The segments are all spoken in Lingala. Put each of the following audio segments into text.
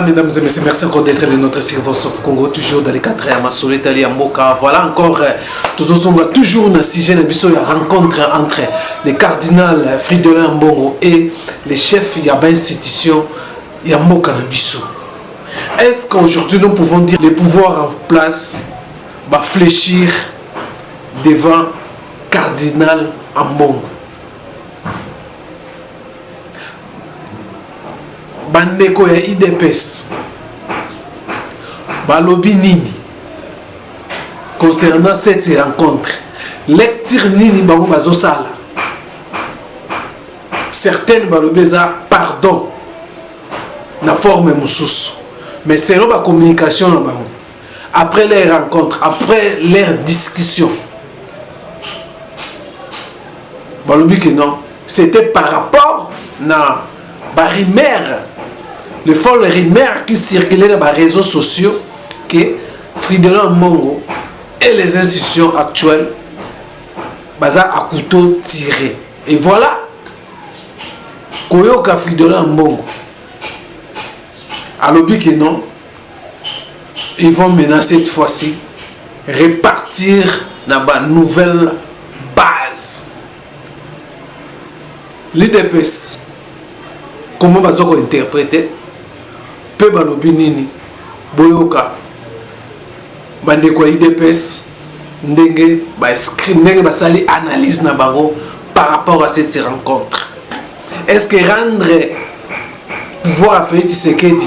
Mesdames et messieurs, merci encore d'être de notre service of Congo, toujours dans les 4e à Solitali Mboka. Voilà encore, toujours un sujet de rencontre entre le cardinal Fridolin Ambongo et les chefs de l'institution Mboka Nabiso. Est-ce qu'aujourd'hui nous pouvons dire les pouvoirs en place va fléchir devant cardinal Ambongo? Bandeko ya IDPS balobi nini concernant cette rencontre? Lecture nini bango bazosala? Certaines balobi za pardon na forme mususu, mais c'est la communication na bango après les rencontres, après leur discussion, balobi que non, c'était par rapport na barimère, le fol rumeur qui circulait dans les réseaux sociaux que Fridolin Ambongo et les institutions actuelles baza à couteau tiré. Et voilà, Koyoka Fridolin Ambongo à l'objet que non, ils vont maintenant cette fois-ci repartir dans la nouvelle base. L'IDPS, comment bazo ko interpréter peu balobi nini boyoka bandeko IDPS ndenge ba script ndenge basali analyse na bango par rapport à cette rencontre? Est-ce que rendre pouvoir à Félix Tshisekedi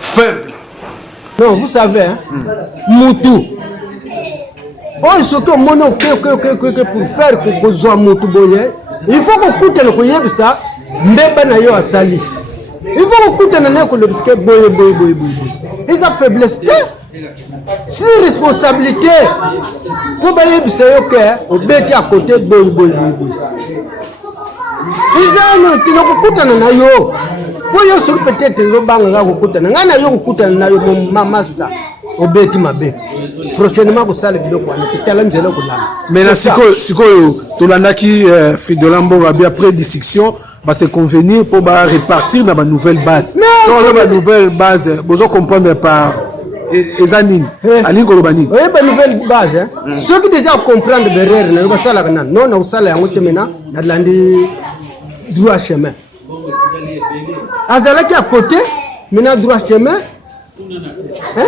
faible? Non, vous savez, hein, Moutou. Oh, ce que mon pour faire que soit Moutou boye, il faut qu'on coûte le courrier ça, mbeba na yo asali. Il faut qu'on coûte na ko le bisque boye. Et ça faiblesse, c'est responsabilité. Pour bailler bisa yo que au bête à côté boye. Ils ont qui no coûte na yo. Pour yo sur peut-être le banga ko coûte na yo coûte na yo mon master. Obeti mabe prochainement ko sala biloko wana kitala nzela ko lala. Mais na sikoyo tolandaki Fridolin Ambongo après discussion va se convenir pour repartir dans ma nouvelle base. Sur la nouvelle base, vous comprendre par Ezanine Aline Kolobani. Oui, la nouvelle base, hein. Ceux qui déjà comprendre derrière na ba sala kana non na usala yango temena na landi droit chemin. Azala qui à côté, maintenant droit chemin. Hein?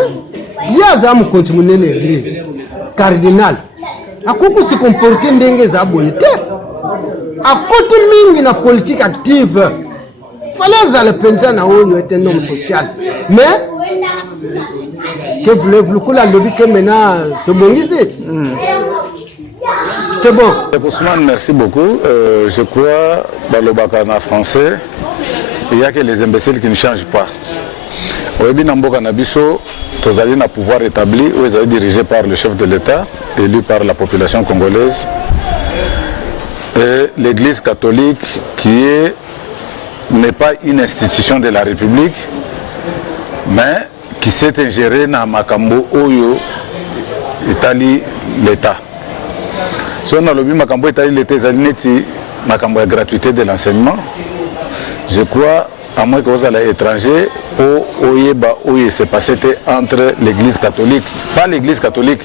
Il y a ça qui continue l'église. Cardinal. À quoi se comporter ndenge za boyete? À côté mingi na politique active. Fallait ça le penser na oyo est un homme social. Mais que voulez-vous que la lobby que maintenant de bongisi? C'est bon. Ousmane, merci beaucoup. Je crois dans le bacana français, il n'y a que les imbéciles qui ne changent pas. Au début, Mboka Nabiso, tous allés na pouvoir établi, où ils allaient dirigés par le chef de l'État, élu par la population congolaise, et l'Église catholique qui n'est pas une institution de la République, mais qui s'est ingérée dans Makambo Oyo, Italie, l'État. Si on a lobby Makambo Italie, l'État, c'est Makambo gratuité de l'enseignement. Je crois, à moins que vous allez étranger, où il s'est passé entre l'église catholique, pas l'église catholique,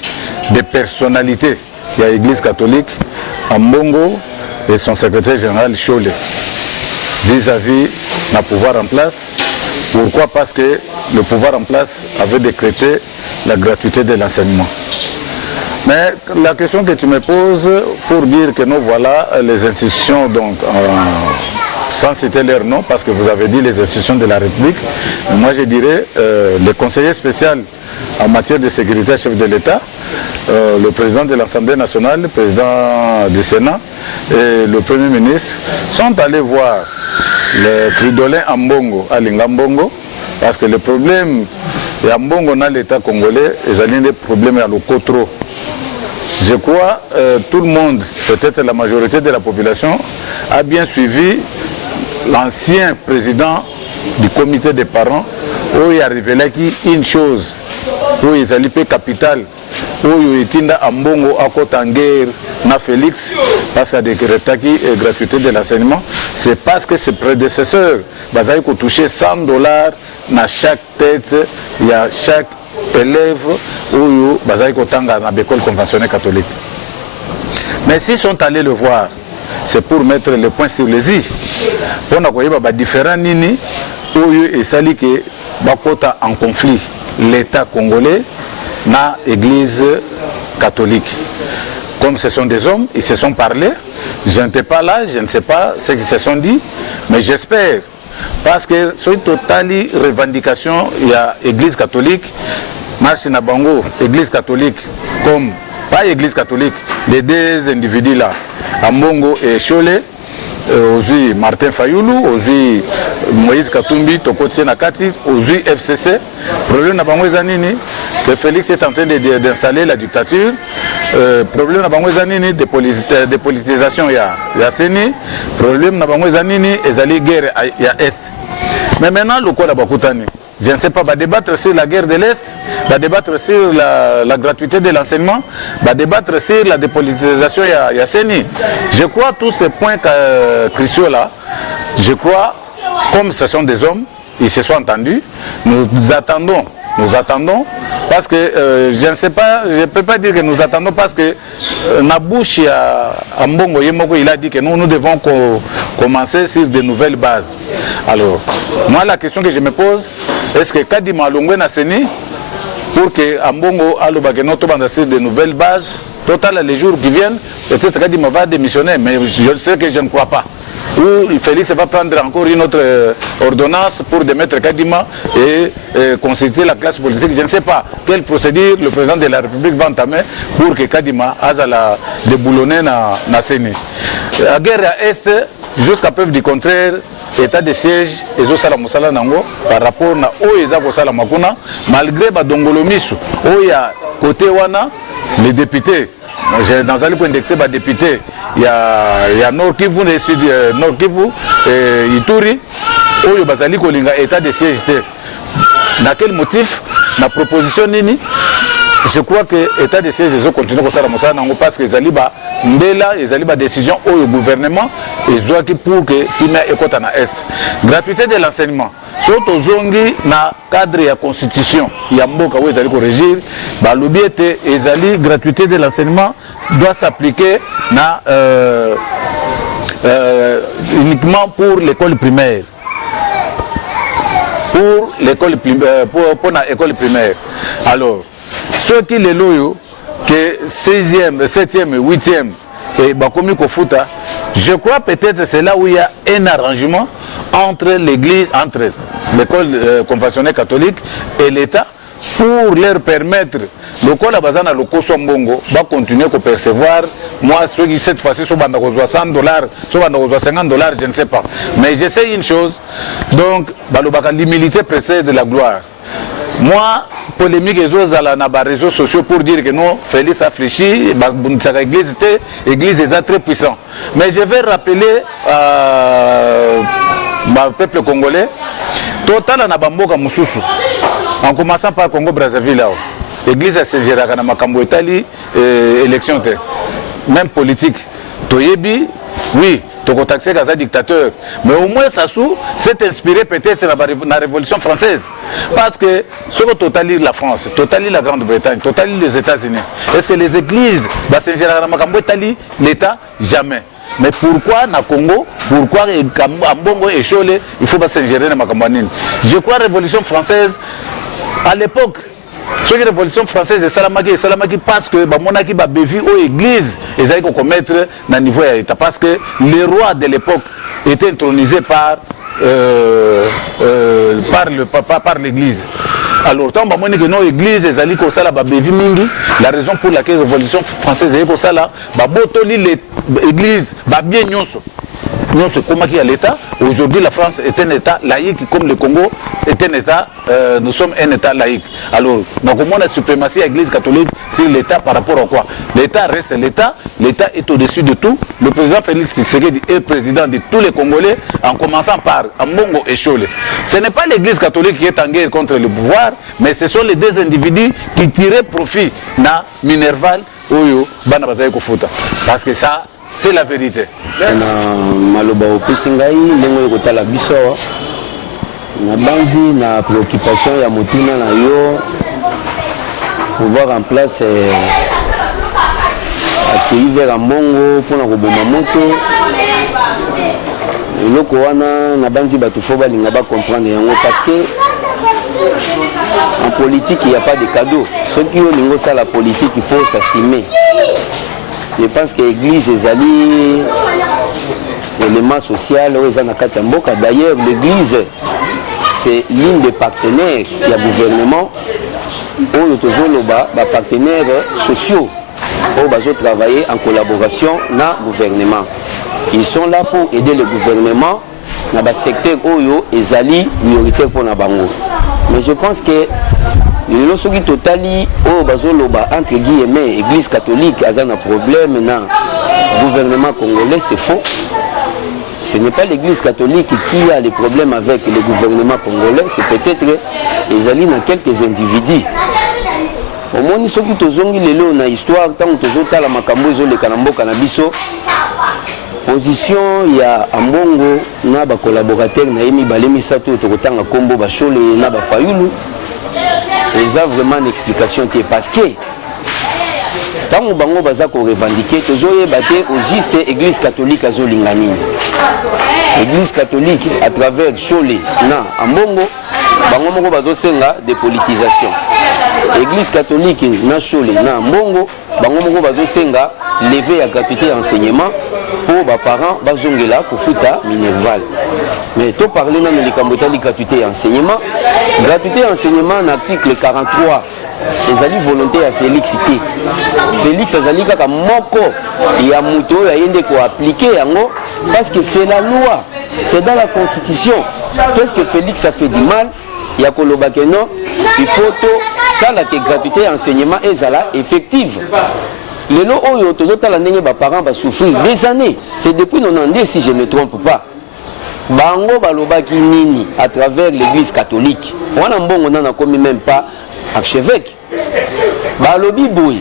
des personnalités. Il y a l'église catholique, Ambongo et son secrétaire général Cholé, vis-à-vis du pouvoir en place. Pourquoi? Parce que le pouvoir en place avait décrété la gratuité de l'enseignement. Mais la question que tu me poses pour dire que nous voilà les institutions, donc sans citer leur nom, parce que vous avez dit les institutions de la République, mais moi je dirais le conseiller spécial en matière de sécurité, chef de l'État, le président de l'Assemblée nationale, le président du Sénat et le Premier ministre sont allés voir le Fridolin Ambongo à Lingambongo, parce que le problème est Ambongo dans l'État congolais, ils ont des problèmes à l'Okotro. Je crois tout le monde, peut-être la majorité de la population, a bien suivi l'ancien président du comité des parents, où il a révélé une chose, où ils allaient payer capital, où il était Ambongo à Kotanger, na Félix parce qu'il y a des gratuité de l'enseignement, c'est parce que ses prédécesseurs bazali ko toucher $100 na chaque tête, il y a chaque élève ou bazali ko tanga na l'école conventionnelle catholique. Mais s'ils sont allés le voir, c'est pour mettre le point sur les i. On a koyeba ba différents nini ou et sali que bakota en conflit l'État congolais na église catholique. Comme ce sont des hommes, ils se sont parlé. Je n'étais pas là, je ne sais pas ce qu'ils se sont dit, mais j'espère. Parce que sur une totale revendication, il y a église catholique, marche Nabango, église catholique, comme, pas église catholique, les deux individus là, Ambongo et Cholet, aussi Martin Fayoulou, aussi Moïse Katumbi, Tokotien Nakati, aussi FCC. Le problème Nabango Zanini, que Félix est en train d'installer la dictature. Problème Nabango Zanini, de politisation, il y a Séni. Problème Nabango Zanini, il y a guerre, il y a Est. Mais maintenant, le quoi là Bakutani, je ne sais pas, va débattre sur la guerre de l'Est, va débattre sur la gratuité de l'enseignement, va débattre sur la dépolitisation, il y a Séni. Je crois tous ces points cruciaux là, je crois, comme ce sont des hommes, ils se sont entendus, nous attendons, parce que je ne sais pas, je ne peux pas dire que nous attendons parce que Nabouchi à Mbongo Yemoko, il a dit que nous devons commencer sur de nouvelles bases. Alors, moi la question que je me pose, est-ce que Kadima Longwe Nasseni, pour que Mbongo Alobageno tombe sur de nouvelles bases, total les jours qui viennent, peut-être Kadima va démissionner, mais je sais que je ne crois pas. Ou Félix va prendre encore une autre ordonnance pour démettre Kadima et consulter la classe politique. Je ne sais pas quelle procédure le président de la République va entamer pour que Kadima aille la déboulonner na Séni. La guerre à Est, jusqu'à preuve du contraire, état de siège et Zosala Moussala Nango par rapport à Oeza Kosala Makuna, malgré Badongolomisu, Oya côté Wana, les députés. Dans un indexé des députés, il y a Nord Kivu, Nord Kivu, Ituri, Oyo Bazali Kolinga, état de siège. Dans quel motif, la proposition Nini, je crois que l'état de siège, ils continuent comme ça parce que les Aliba, les Aliba décision au gouvernement, ils ont pour que Pima écoute en Est. Gratuité de l'enseignement. Surtout zongi na cadre de la constitution, il y a beaucoup de gens qui régir. L'objet et la gratuité de l'enseignement doit s'appliquer uniquement pour l'école primaire. Pour l'école primaire. Alors, ceux qui les loyaux, que 16e, 7e, 8e et Bakomi Kofuta, je crois peut-être c'est là où il y a un arrangement entre l'église, entre l'école conventionnelle catholique et l'État pour leur permettre, le col à Bazana, le Koso Mbongo, va continuer à percevoir. Moi, ceux qui cette fois-ci sont $100, sont $50, je ne sais pas. Mais je sais une chose, donc, l'humilité précède de la gloire. Moi, polémique et autres dans les réseaux sociaux pour dire que non, Félix a fléchi, l'église est très puissante. Mais je vais rappeler au peuple congolais, total en Abamboka Moussoussou, en commençant par Congo-Brazzaville, l'église a se géré à Makambo Italie, élection, même politique. Toyebi, oui, tu as taxé Gaza dictateur. Mais au moins, Sassou s'est inspiré peut-être dans la Révolution française. Parce que, si on totalise la France, totalise la Grande-Bretagne, totalise les États-Unis, est-ce que les églises, l'État, jamais. Mais pourquoi na Congo, pourquoi à Mbongo et Cholet, il faut pas s'ingérer dans ma campagne? Je crois que la Révolution française, à l'époque, la Révolution française est Salamaki parce que monaki ba bévi aux églises ils allaient commettre dans niveau de l'État parce que les rois de l'époque étaient intronisés par l'église. Alors tant que nos églises ils allaient comme ça la bévi mingi, la raison pour laquelle la Révolution française est comme ça là, ba botoli les églises ba bien nyonso. Nous, c'est comme qui à l'État. Aujourd'hui, la France est un État laïque, comme le Congo est un État. Nous sommes un État laïque. Alors, donc, on a la suprématie à l'Église catholique sur l'État par rapport à quoi? L'État reste l'État. L'État est au-dessus de tout. Le président Félix Tshisekedi est président de tous les Congolais, en commençant par Mbongo et Cholet. Ce n'est pas l'Église catholique qui est en guerre contre le pouvoir, mais ce sont les deux individus qui tiraient profit na Minerval. Oyo, bana bazali kofuta parce que ça c'est la vérité. Na maloba opesi ngai ndenge oyo kotala biso na banzi na préoccupation ya motuna na yo pouvoir en place accueillir vers mbongo mpona koboma moto eloko wana na banzi bato fo balinga bacomprendre yango parce que en politique il n'y a pas de cadeau. Ceux qui ont l'ingos à la politique, il faut s'assumer. Je pense que l'église est allée l'élément social. D'ailleurs, l'église, c'est l'une des partenaires du gouvernement. Les partenaires sociaux qui travailler en collaboration avec le gouvernement. Ils sont là pour aider le gouvernement dans le secteur où ils allaient prioritaire pour la banque. Mais je pense que lorsque qui totali entre guillemets l'église catholique a un problème dans le gouvernement congolais, c'est faux. Ce n'est pas l'église catholique qui a les problèmes avec le gouvernement congolais, c'est peut-être les alliés dans quelques individus. Au moins, ceux qui ont une histoire, tant que la makambo ils ont les kanambo kanabiso. Position il y a ambongo na ba collaborateur na yemi balemi sato tokotanga kombo ba chole na ba fayulu. Ils ont vraiment une explication qui est parce que tant que bango baza ko revendiquer tozoye baté au juste église catholique azolingani. Église catholique à travers chole na ambongo bango moko bazosenga dépolitisation. Église catholique na chole na ambongo bango moko bazosenga lever à gratuité enseignement pour les parents bazongela kufuta minerval. Mais tout parler dans les cambotali gratuité enseignement. Gratuité enseignement en article 43. Les alliés volontaires à Félix cité. Félix azali kaka moko ya muto ya yende ko appliquer yango parce que c'est la loi. C'est dans la constitution. Qu'est-ce que Félix a fait du mal? Il y a koloba que non, il faut tout ça la gratuité enseignement ezala effective. Les lots où les parents vont souffrir des années. C'est depuis 90 si je ne me trompe pas. Bango balobaki nini à travers l'église catholique. On n'a commis même pas archevêque. Balobi boui.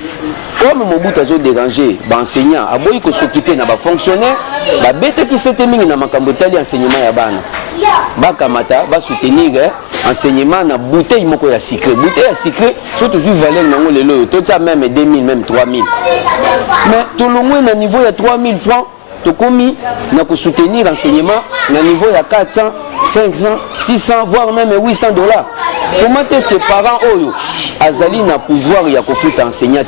Comme Mobutu a dérangé, l'enseignant a boui ko s'occuper na ba fonctionnaire, ba bête qui s'était mis na makambotali enseignement ya bana. Ba kamata ba soutenir enseignement na bouteille moko ya secret. Bouteille ya secret surtout vu valeur nango lelo to ça même 2000 même 3000. Mais tout le moins na niveau ya 3000 francs to komi na ko soutenir enseignement na niveau ya 400, 500, 600 voire même 800 $. Comment est-ce que parents oyo azali na pouvoir ya kofuta enseignant?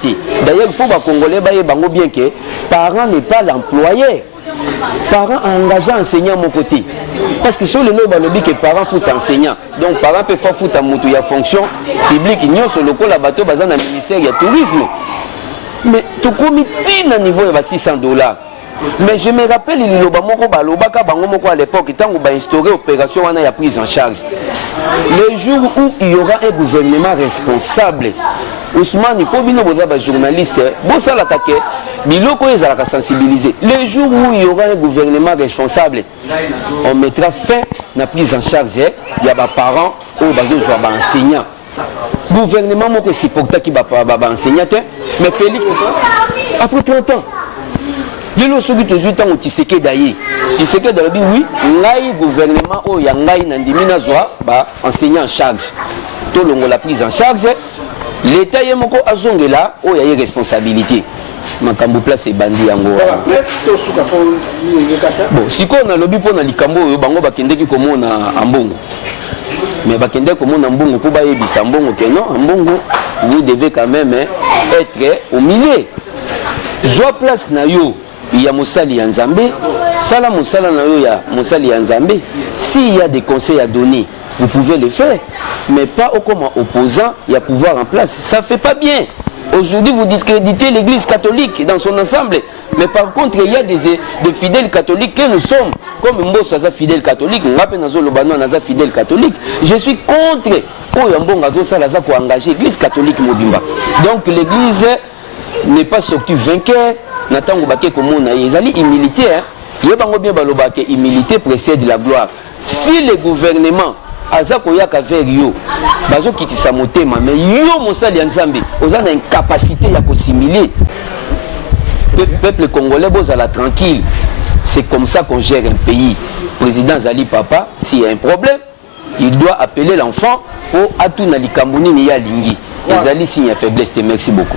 D'ailleurs il faut ba congolais ba bango bien que parent n'est pas l'employeur. Parents engagés enseignant mon côté. Parce que sur le nom balobi que parents foutent enseignant. Donc parents peuvent faire foutre mutu ya fonction publique nyo sur le la bateau bazan na ministère ya tourisme. Mais tout comité na niveau ya $600. Mais je me rappelle il loba moko balobaka bango moko à l'époque tant ba instaurer opération wana ya prise en charge. Le jour où il y aura un gouvernement responsable, Ousmane, il faut bien que les journalistes, biloko ezalaka sensibiliser. Le jour où il y aura un gouvernement responsable, on mettra fin à la prise en charge il y a des parents ou des enseignants. Gouvernement moko supporta qui va enseignant, mais Félix après 30 ans. Les lois qui te jouent tant au Tshisekedi d'ailleurs. Tshisekedi a dit oui, ngai gouvernement o ya ngai nandimina zwa ba enseignant en charge. Tout le monde la prise en charge. L'État y moko azongela o ya responsabilité. Makambo place e bandi yango. Ça va bref to suka po ni ngekata. Bon, siko na lobi po na likambo yo bango bakendeki komona ambongo. Mais bakende komona ambongo po ba yebisa ambongo que non, ambongo vous devez quand même être au milieu. Zwa place na yo. Il y a Moussali Yanzambe, Salam Moussala Nayoya, Moussali Yanzambe. S'il y a des conseils à donner, vous pouvez le faire, mais pas au comme opposant, il y a pouvoir en place. Ça ne fait pas bien. Aujourd'hui, vous discréditez l'église catholique dans son ensemble. Mais par contre, il y a des fidèles catholiques que nous sommes. Comme Mbosso Aza fidèle catholique, Ngapenazo Lobano Aza fidèle catholique. Je suis contre Oyambongazo Salaza pour engager l'église catholique Mobimba. Donc l'église n'est pas sortie vainqueur. Natango bake komona ezali humilité ye bango bien balobake humilité précède la gloire. Si le gouvernement aza koyaka vers yo bazo kitisa motema mais yo mosali ya Nzambe oza na incapacité ya kosimiler peuple congolais, bozala tranquille. C'est comme ça qu'on gère un pays. Président Zali Papa, s'il y a un problème, il doit appeler l'enfant pour Atuna Likamuni Niya Lingi. Zali, s'il y a faiblesse, merci beaucoup.